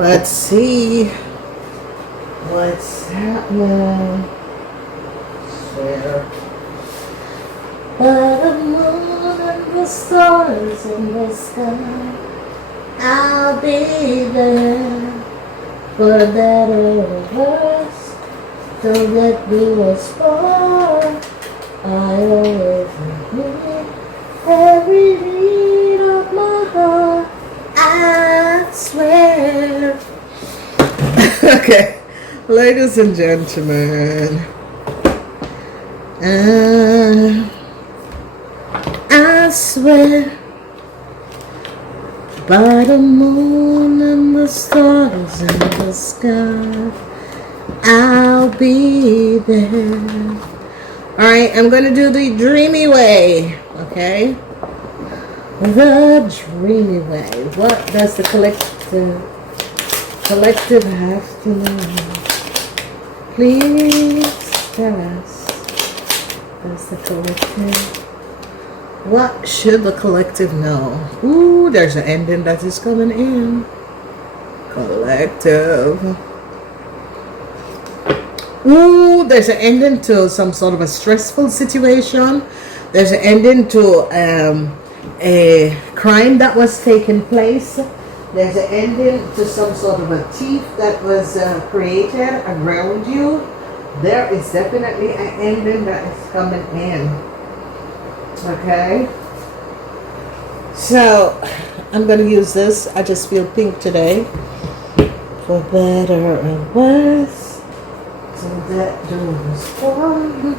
Let's see what's happening. Share. By the moon and the stars in the sky, I'll be there for better or worse. Don't let me whisper. I always admit every beat of my heart. I swear. Okay, ladies and gentlemen, I swear by the moon and the stars in the sky, I'll be there. Alright, I'm going to do the dreamy way, okay? The dreamy way. What does the collective have to know? Please tell us. Does the collective... What should the collective know? Ooh, there's an ending that is coming in. Collective. Ooh, there's an ending to some sort of a stressful situation. There's an ending to a crime that was taking place. There's an ending to some sort of a thief that was created around you. There is definitely an ending that is coming in. Okay? So, I'm going to use this. I just feel pink today. For better or worse. So that doors for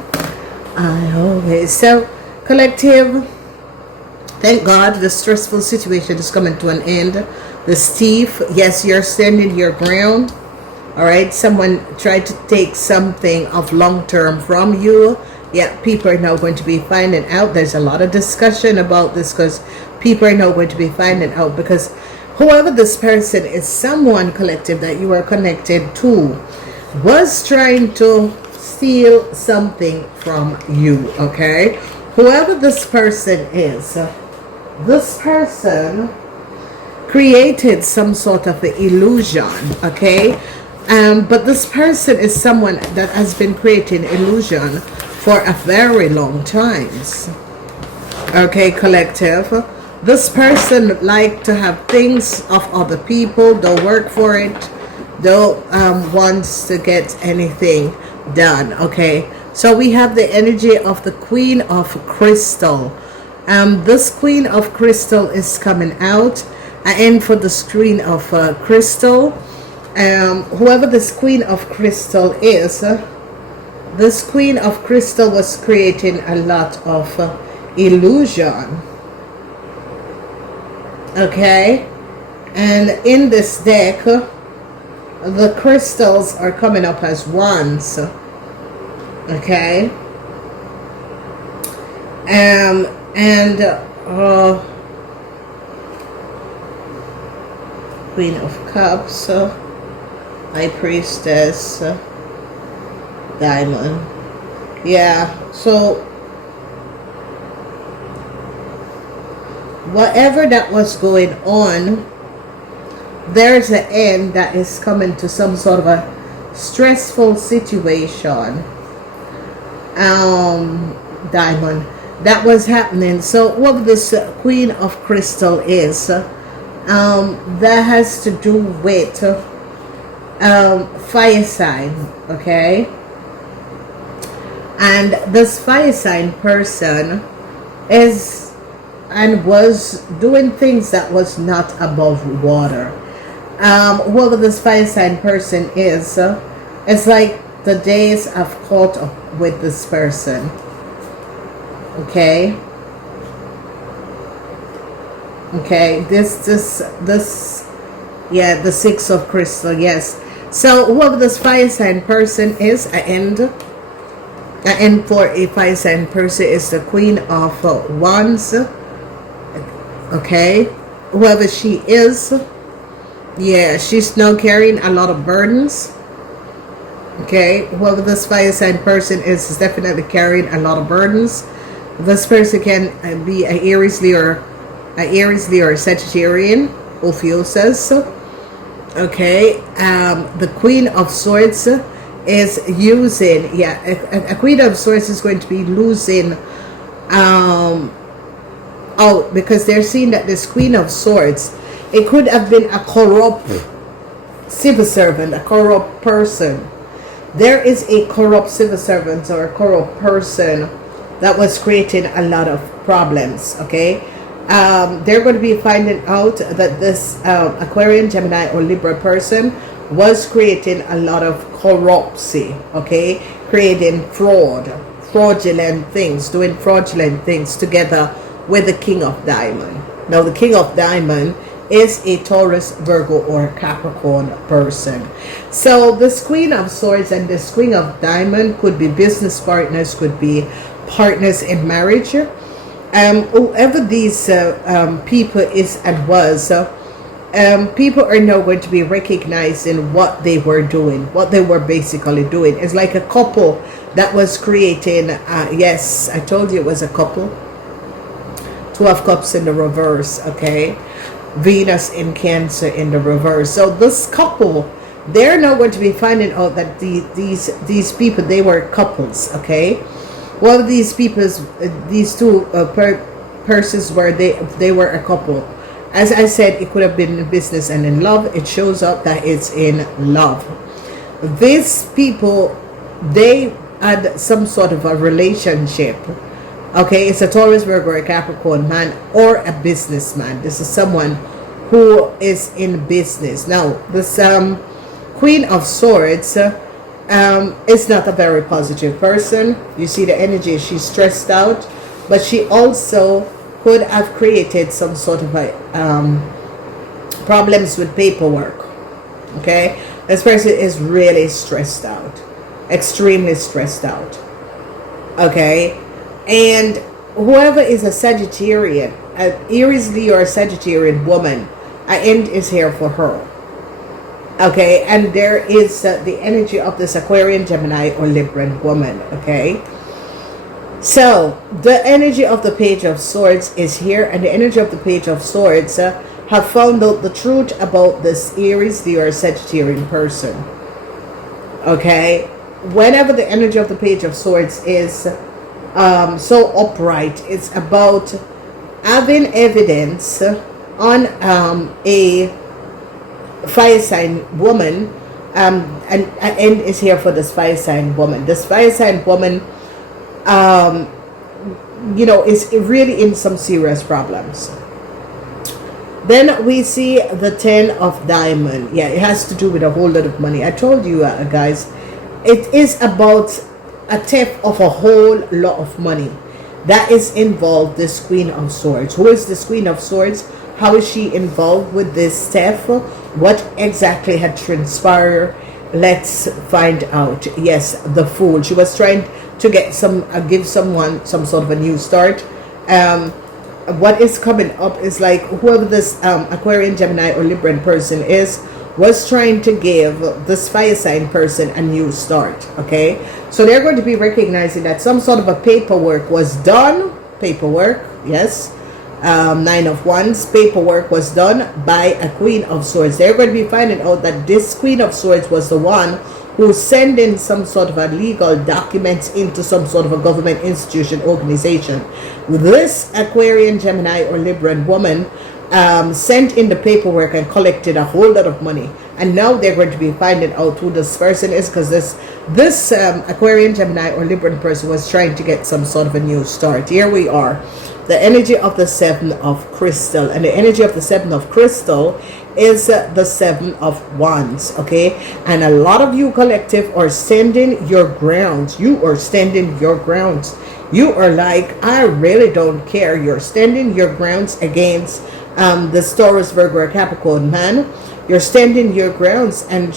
I always. So, collective, thank God the stressful situation is coming to an end. The thief, yes, you're standing your ground. Alright, someone tried to take something of long term from you. Yeah, people are now going to be finding out. There's a lot of discussion about this because people are now going to be finding out, because whoever this person is, someone, collective, that you are connected to was trying to steal something from you. Okay, whoever this person is, this person created some sort of an illusion. Okay, but this person is someone that has been creating illusion for a very long time. Okay, collective, this person like to have things of other people. Don't work for it. Don't wants to get anything done. Okay, so we have the energy of the Queen of Crystal. This Queen of Crystal is coming out. And for the Queen of Crystal, whoever this Queen of Crystal is, this Queen of Crystal was creating a lot of illusion. Okay, and in this deck, the crystals are coming up as wands. Okay, Queen of Cups, High Priestess, Diamond. Yeah, so whatever that was going on, there's an end that is coming to some sort of a stressful situation. Diamond, that was happening. So what this Queen of Crystal is, that has to do with fire sign. Okay, and this fire sign person is and was doing things that was not above water. Whoever this fire sign person is, it's like the days I've caught up with this person. Okay, this yeah, the Six of Crystal. Yes, so whoever this fire sign person is, an end for a fire sign person is the Queen of Wands. Okay, whoever she is, yeah, she's now carrying a lot of burdens. Okay, whoever this fire sign person is definitely carrying a lot of burdens. This person can be a Aries, Leo, or a Sagittarian, Ophiuchus. Okay, the Queen of Swords is using, a Queen of Swords is going to be losing out, because they're seeing that this Queen of Swords, it could have been a corrupt civil servant, a corrupt person. There is a corrupt civil servant or a corrupt person that was creating a lot of problems. Okay, they're going to be finding out that this Aquarian, Gemini, or Libra person was creating a lot of corruption. Okay, creating fraudulent things, doing fraudulent things together with the King of Diamond. Now the King of Diamond is a Taurus, Virgo, or Capricorn person. So this Queen of Swords and this Queen of Diamond could be business partners, could be partners in marriage. Whoever these people is and was, people are now going to be recognizing what they were doing, what they were basically doing. It's like a couple that was creating, yes, I told you it was a couple. Two of Cups in the reverse. Okay, Venus in Cancer in the reverse. So this couple, they're now going to be finding out that these people, they were couples. Okay, well, these people's these two persons were, they were a couple. As I said, it could have been in business and in love. It shows up that it's in love. These people, they had some sort of a relationship. Okay, it's a Taurus, Virgo, or a Capricorn man, or a businessman. This is someone who is in business. Now, this Queen of Swords is not a very positive person. You see the energy, she's stressed out, but she also could have created some sort of a problems with paperwork. Okay, this person is really stressed out, extremely stressed out. Okay, and whoever is a Sagittarian, an Aries, Leo, or Sagittarian woman, an end is here for her. Okay, and there is the energy of this Aquarian, Gemini, or Libran woman. Okay, so the energy of the Page of Swords is here, and the energy of the Page of Swords have found out the truth about this Aries, Leo, or Sagittarian person. Okay, whenever the energy of the Page of Swords is so upright, it's about having evidence on a fire sign woman, and an end is here for this fire sign woman. This fire sign woman, you know, is really in some serious problems. Then we see the 10 of Diamond. Yeah, it has to do with a whole lot of money. I told you guys, it is about a theft of a whole lot of money that is involved. This Queen of Swords. Who is this Queen of Swords? How is she involved with this theft? What exactly had transpired? Let's find out. Yes, the Fool. She was trying to get some give someone some sort of a new start. What is coming up is like whoever this Aquarian, Gemini, or Libran person is, was trying to give this fire sign person a new start. Okay, so they're going to be recognizing that some sort of a paperwork was done. Paperwork, yes. 9 of Wands, paperwork was done by a Queen of Swords. They're going to be finding out that this Queen of Swords was the one who sent in some sort of a legal documents into some sort of a government institution, organization. This Aquarian, Gemini, or Libran woman sent in the paperwork and collected a whole lot of money, and now they're going to be finding out who this person is, because this Aquarian, Gemini, or Libran person was trying to get some sort of a new start. Here we are, the energy of the 7 of Crystal, and the energy of the 7 of Crystal is the 7 of Wands. Okay, and a lot of you collective are standing your grounds. You are standing your grounds. You are like, I really don't care. You're standing your grounds against the Taurus, Virgo, or Capricorn man. You're standing your grounds and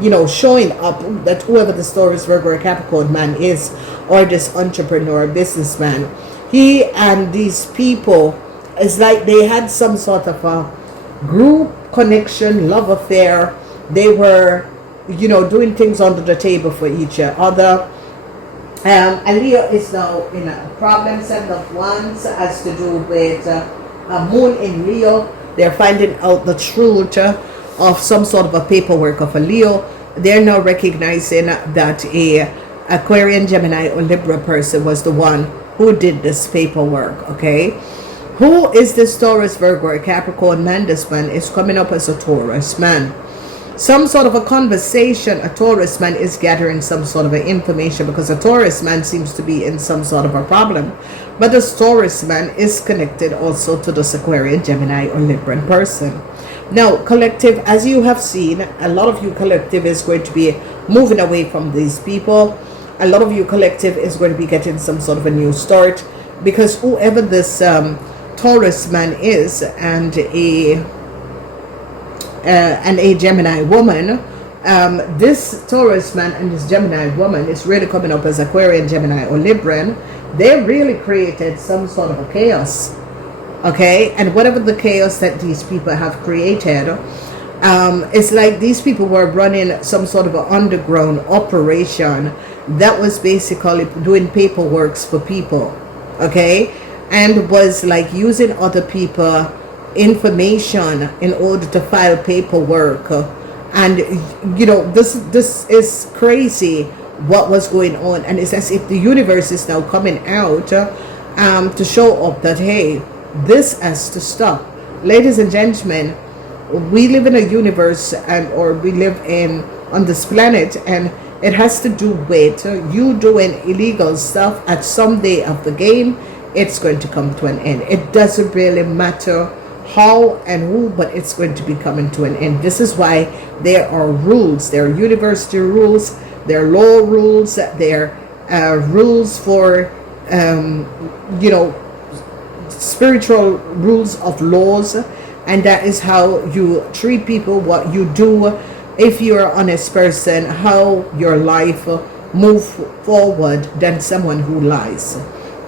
you know, showing up that whoever the Taurus, Virgo, or Capricorn man is, or this entrepreneur, businessman, he and these people, it's like they had some sort of a group connection, love affair. They were, you know, doing things under the table for each other. And Leo is now in a problem. 7 of Wands has to do with Moon in Leo. They're finding out the truth of some sort of a paperwork of a Leo, they're now recognizing that a Aquarian, Gemini, or Libra person was the one who did this paperwork. Okay, who is this Taurus, Virgo, or Capricorn man? This man is coming up as a Taurus man. Some sort of a conversation. A Taurus man is gathering some sort of information, because a Taurus man seems to be in some sort of a problem. But this Taurus man is connected also to this Aquarian, Gemini, or Libran person. Now, collective, as you have seen, a lot of you collective is going to be moving away from these people. A lot of you collective is going to be getting some sort of a new start, because whoever this Taurus man is, and a Gemini woman, this Taurus man and this Gemini woman is really coming up as Aquarian, Gemini, or Libran. They really created some sort of a chaos. Okay, and whatever the chaos that these people have created, it's like these people were running some sort of an underground operation that was basically doing paperwork for people. Okay, and was like using other people information in order to file paperwork. And you know, this is crazy what was going on, and it's as if the universe is now coming out to show up that, hey, this has to stop. Ladies and gentlemen, we live in a universe, or we live on this planet, and it has to do with you doing illegal stuff. At some day of the game, it's going to come to an end. It doesn't really matter how and who, but it's going to be coming to an end. This is why there are rules. There are university rules, there are law rules, there are rules for you know, spiritual rules of laws, and that is how you treat people, what you do if you're an honest person, how your life move forward than someone who lies.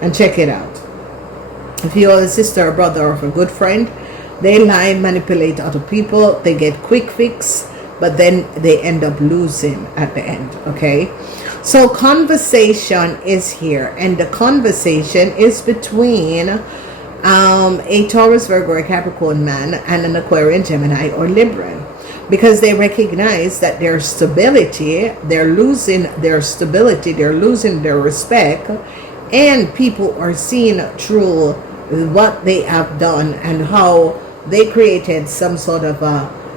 And check it out. If you're a sister, a brother, or a good friend, they lie, manipulate other people, they get quick fix, but then they end up losing at the end. Okay, so conversation is here, and the conversation is between a Taurus, Virgo, or Capricorn man and an Aquarian, Gemini, or Libra, because they recognize that their stability, they're losing their stability, they're losing their respect, and people are seeing through what they have done and how they created some sort of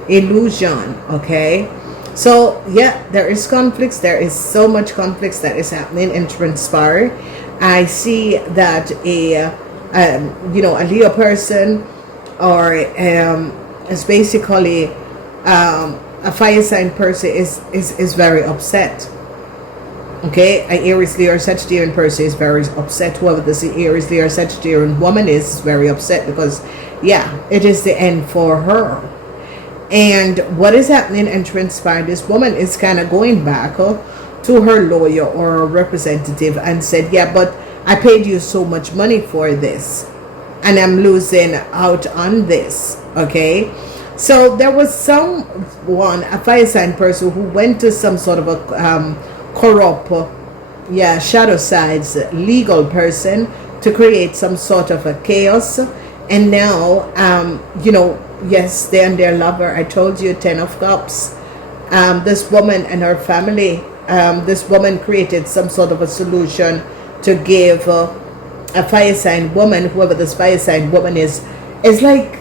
illusion. Okay, so yeah, there is conflicts. There is so much conflicts that is happening and transpire. I see that a you know, a Leo person, or is basically a fire sign person is very upset. Okay, an Aries, Leo, or Sagittarian person is very upset. Whoever this Aries, Leo, or Sagittarian woman is very upset, because yeah, it is the end for her. And what is happening and transpiring, this woman is kind of going back to her lawyer or representative and said, yeah, but I paid you so much money for this, and I'm losing out on this. Okay, so there was someone, a fire sign person, who went to some sort of a corrupt, shadow sides legal person to create some sort of a chaos. And now you know, yes, they and their lover, I told you, 10 of Cups, this woman and her family, this woman created some sort of a solution to give a fire sign woman, whoever this fire sign woman is like,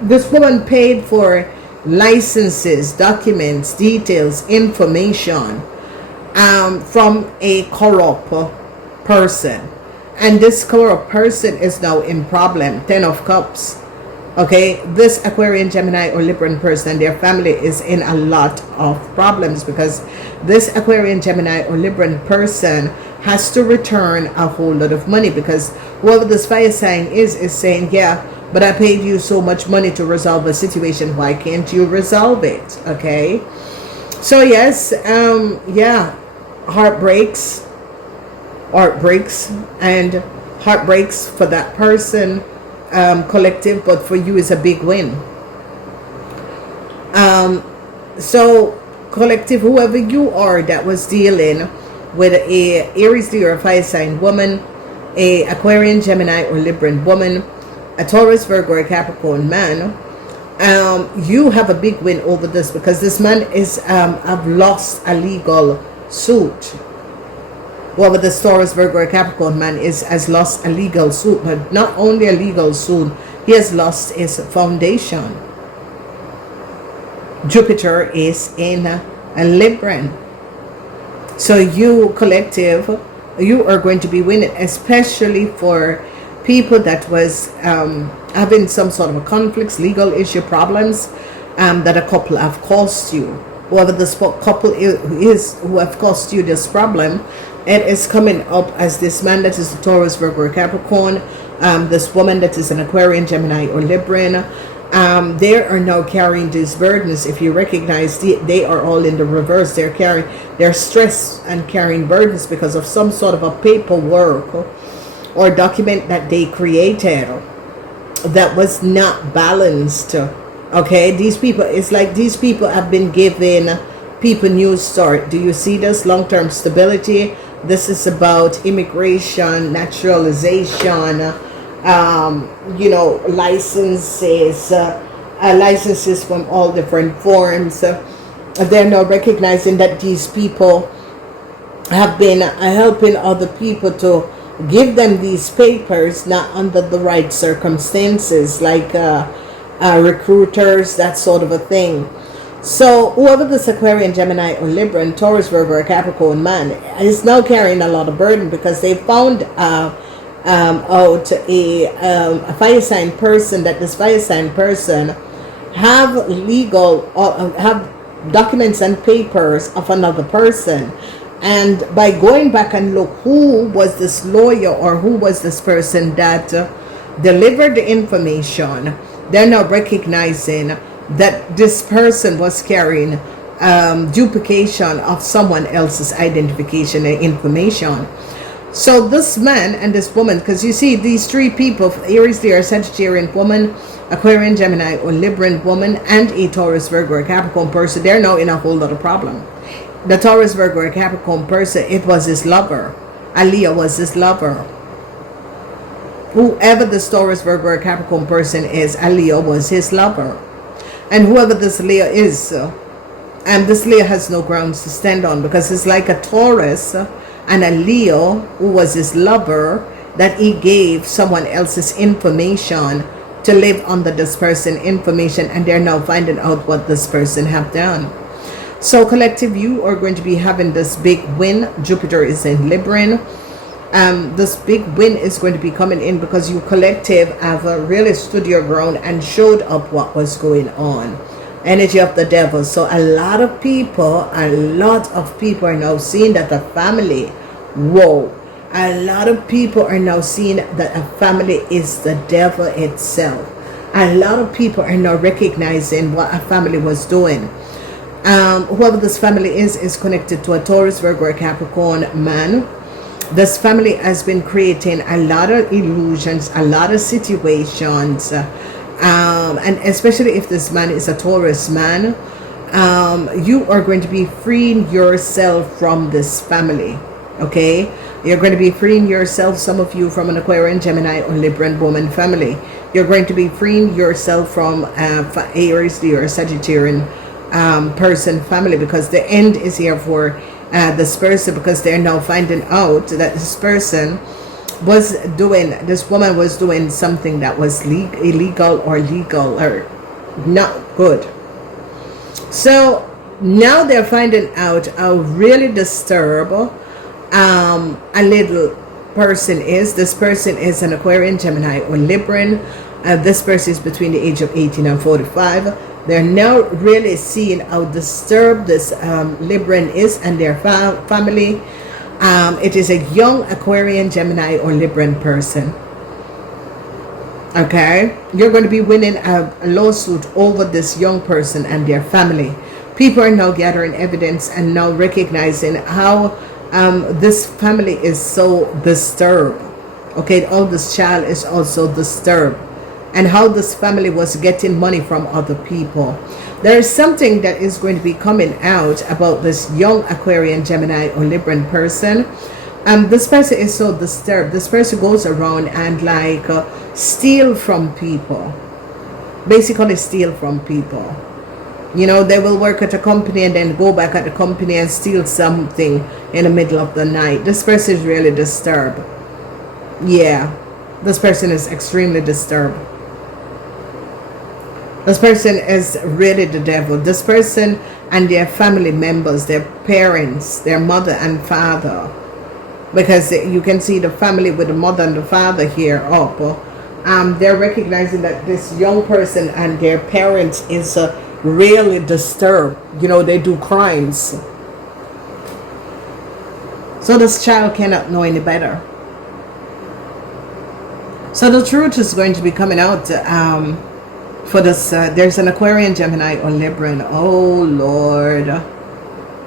this woman paid for licenses, documents, details, information from a corrupt person, and this corrupt person is now in problem. 10 of Cups. Okay, this Aquarian, Gemini, or Libran person and their family is in a lot of problems, because this Aquarian, Gemini, or Libran person has to return a whole lot of money, because whoever this fire sign is saying, yeah, but I paid you so much money to resolve a situation, why can't you resolve it? Okay, so yes, heartbreaks and heartbreaks for that person, collective, but for you is a big win. So collective, whoever you are that was dealing with a Aries, Leo, or fire sign woman, a Aquarian, Gemini, or Libran woman, a Taurus, Virgo, or Capricorn man, You have a big win over this, because this man is have lost a legal suit. Whoever the Taurus, Virgo, or Capricorn man is has lost a legal suit, but not only a legal suit, he has lost his foundation. Jupiter is in a Libran. So you collective, you are going to be winning, especially for people that was having some sort of a conflicts, legal issue, problems that a couple have caused you. Whoever this couple is who have caused you this problem, it is coming up as this man that is a Taurus, Virgo, or Capricorn, this woman that is an Aquarian, Gemini, or Libran. They are now carrying these burdens. If you recognize, they are all in the reverse. They're stressed and carrying burdens because of some sort of a paperwork or document that they created that was not balanced. Okay, these people, it's like these people have been given people new start. Do you see this? Long-term stability. This is about immigration, naturalization, you know, licenses, licenses from all different forms. They're now recognizing that these people have been helping other people to give them these papers, not under the right circumstances, like recruiters, that sort of a thing. So whoever this Aquarian, Gemini, or Libran, Taurus, Virgo, or Capricorn man is now carrying a lot of burden, because they found out a fire sign person, that this fire sign person have legal or have documents and papers of another person. And by going back and look who was this lawyer or who was this person that delivered the information, they're now recognizing that this person was carrying duplication of someone else's identification and information. So this man and this woman, because you see these three people, Aries, Leo, Sagittarian woman, Aquarian, Gemini, or Libran woman, and a Taurus, Virgo, or Capricorn person, they're now in a whole lot of problem. The Taurus, Virgo, or Capricorn person, it was his lover. A Leo was his lover. Whoever this Taurus, Virgo, or Capricorn person is, a Leo was his lover. And whoever this Leo is, and this Leo has no grounds to stand on, because it's like a Taurus and a Leo who was his lover, that he gave someone else's information to live under this person information, and they're now finding out what this person have done. So collective, you are going to be having this big win. Jupiter is in Libran. This big win is going to be coming in because you collective have really stood your ground and showed up what was going on. Energy of the devil. So a lot of people are now seeing that the family, whoa, a lot of people are now seeing that a family is the devil itself. A lot of people are now recognizing what a family was doing. Whoever this family is connected to a Taurus, Virgo, or Capricorn man. This family has been creating a lot of illusions, a lot of situations, and especially if this man is a Taurus man, you are going to be freeing yourself from this family. Okay, you're going to be freeing yourself, some of you, from an Aquarian, Gemini, or Libran woman family. You're going to be freeing yourself from Aries, Leo, or Sagittarian person family, because the end is here for this person, because they're now finding out that this person was doing, this woman was doing something that was illegal or legal or not good. So now they're finding out how really disturbed a little person is. This person is an Aquarian, Gemini, or Libran. This person is between the age of 18 and 45. They're now really seeing how disturbed this Libran is and their family. It is a young Aquarian, Gemini, or Libran person. Okay, you're going to be winning a lawsuit over this young person and their family. People are now gathering evidence and now recognizing how this family is so disturbed. Okay, all this child is also disturbed, and how this family was getting money from other people. There is something that is going to be coming out about this young Aquarian, Gemini, or Libran person. This person is so disturbed. This person goes around and like steal from people. basically steal from people. You know, they will work at a company and then go back at the company and steal something in the middle of the night. This person is really disturbed. Yeah, this person is extremely disturbed. This person is really the devil. This person and their family members, their parents, their mother and father, because you can see the family with the mother and the father here up. They're recognizing that this young person and their parents is really disturbed. You know, they do crimes. So this child cannot know any better. So the truth is going to be coming out for this. There's an Aquarian, Gemini, or Libran. Oh Lord.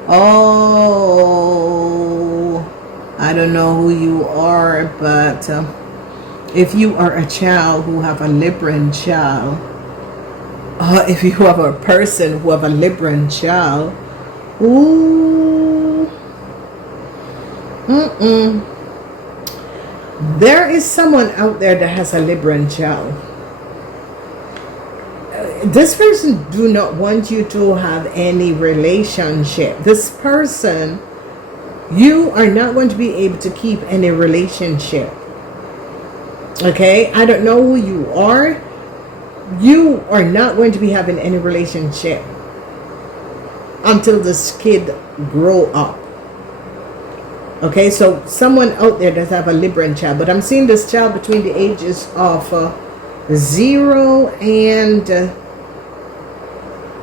Oh, I don't know who you are, but if you are a child who have a Libran child, if you have a person who have a Libran child, ooh, there is someone out there that has a Libran child. This person do not want you to have any relationship. This person, you are not going to be able to keep any relationship. Okay, I don't know who you are. You are not going to be having any relationship until this kid grow up. Okay, so someone out there does have a Libran child, but I'm seeing this child between the ages of 0 and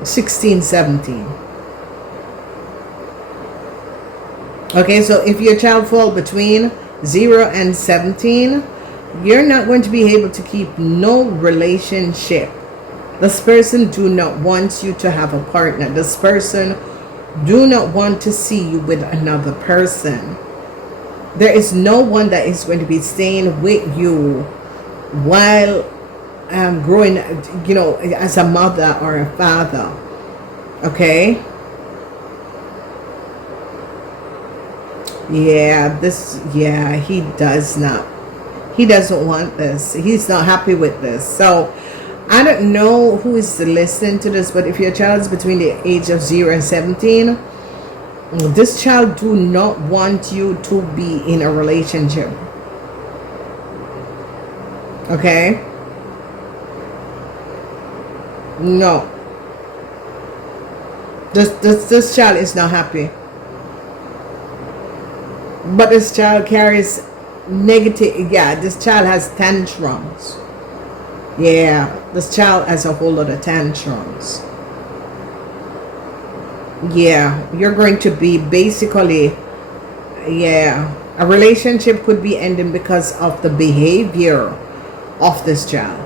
16, 17. Okay, so if your child fall between 0 and 17, you're not going to be able to keep no relationship. This person do not want you to have a partner. This person do not want to see you with another person. There is no one that is going to be staying with you while growing, you know, as a mother or a father. Okay. Yeah, he doesn't want this. He's not happy with this. So I don't know who is listening to this, but if your child is between the age of 0 and 17, this child do not want you to be in a relationship. Okay? No. This child is not happy. But this child carries negative. Yeah, this child has tantrums. Yeah, this child has a whole lot of tantrums. Yeah, you're going to be basically, yeah, a relationship could be ending because of the behavior of this child.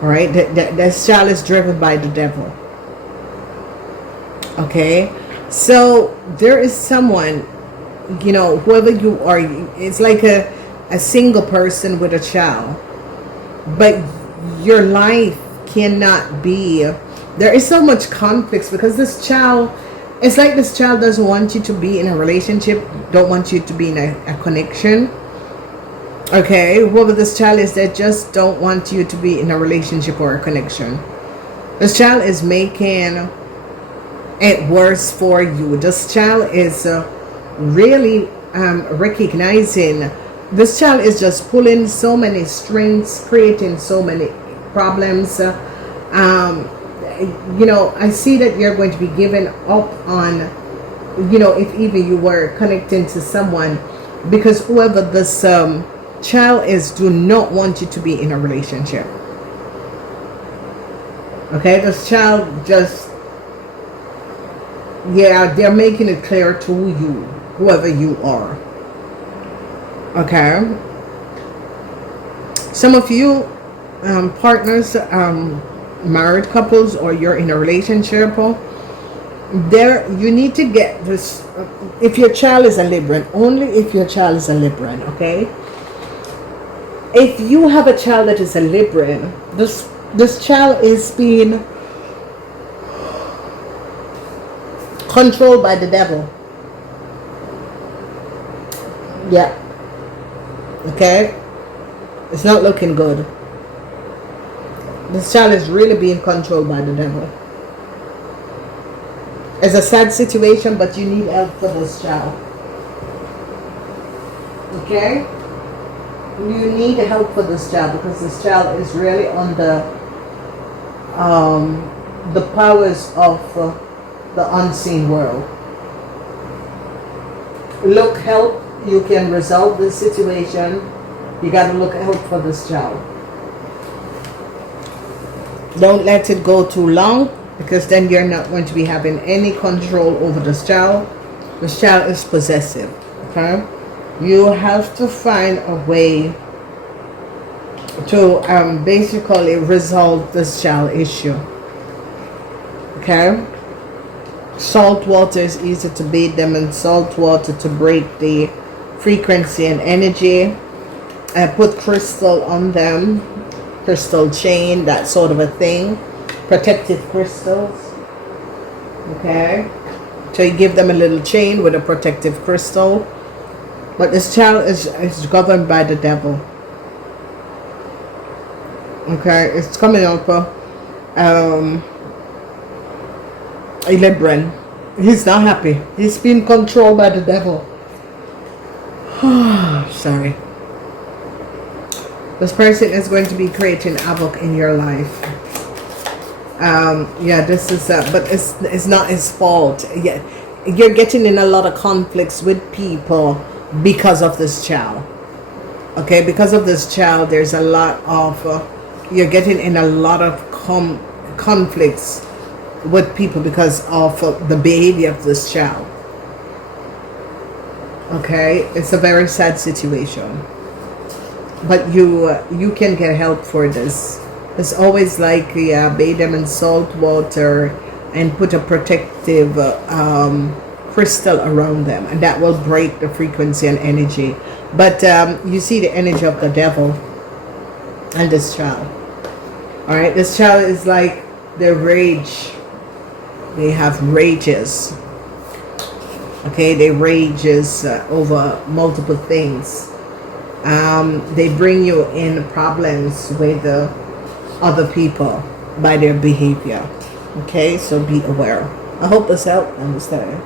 All right, this child is driven by the devil. Okay, so there is someone, you know, whoever you are, it's like a single person with a child, but your life cannot be, there is so much conflicts because this child, it's like this child doesn't want you to be in a relationship, don't want you to be in a connection. Okay, whoever this child is, they just don't want you to be in a relationship or a connection. This child is making it worse for you. This child is really recognizing, this child is just pulling so many strings, creating so many problems. You know, I see that you're going to be giving up on, you know, if even you were connecting to someone, because whoever this child is do not want you to be in a relationship. Okay, this child just, yeah, they're making it clear to you, whoever you are. Okay, some of you partners, married couples, or you're in a relationship, there you need to get this. If your child is a Libran, only if your child is a Libran. Okay, if you have a child that is a Libran, this child is being controlled by the devil. Yeah. Okay, it's not looking good. This child is really being controlled by the devil. It's a sad situation, but you need help for this child. Okay? You need help for this child because this child is really under the powers of the unseen world. Look help. You can resolve this situation. You got to look help for this child. Don't let it go too long, because then you're not going to be having any control over this child. This child is possessive. Okay? You have to find a way to basically resolve this child issue. Okay? Salt water is easy to bathe them in salt water to break the frequency and energy. Put crystal on them, crystal chain, that sort of a thing, protective crystals. Okay, so you give them a little chain with a protective crystal. But this child is governed by the devil. Okay, it's coming up a Libran. He's not happy. He's being controlled by the devil. Sorry. This person is going to be creating havoc in your life. Yeah, this is but it's not his fault. Yeah, you're getting in a lot of conflicts with people because of this child. Okay, because of this child, there's a lot of you're getting in a lot of conflicts with people because of the behavior of this child. Okay, it's a very sad situation, but you can get help for this. It's always like bathe them in salt water and put a protective crystal around them, and that will break the frequency and energy. But you see the energy of the devil and this child. All right, this child is like the rage. They have rages. Okay, they rages over multiple things. They bring you in problems with other people by their behavior. Okay, so be aware. I hope this helped. Understand.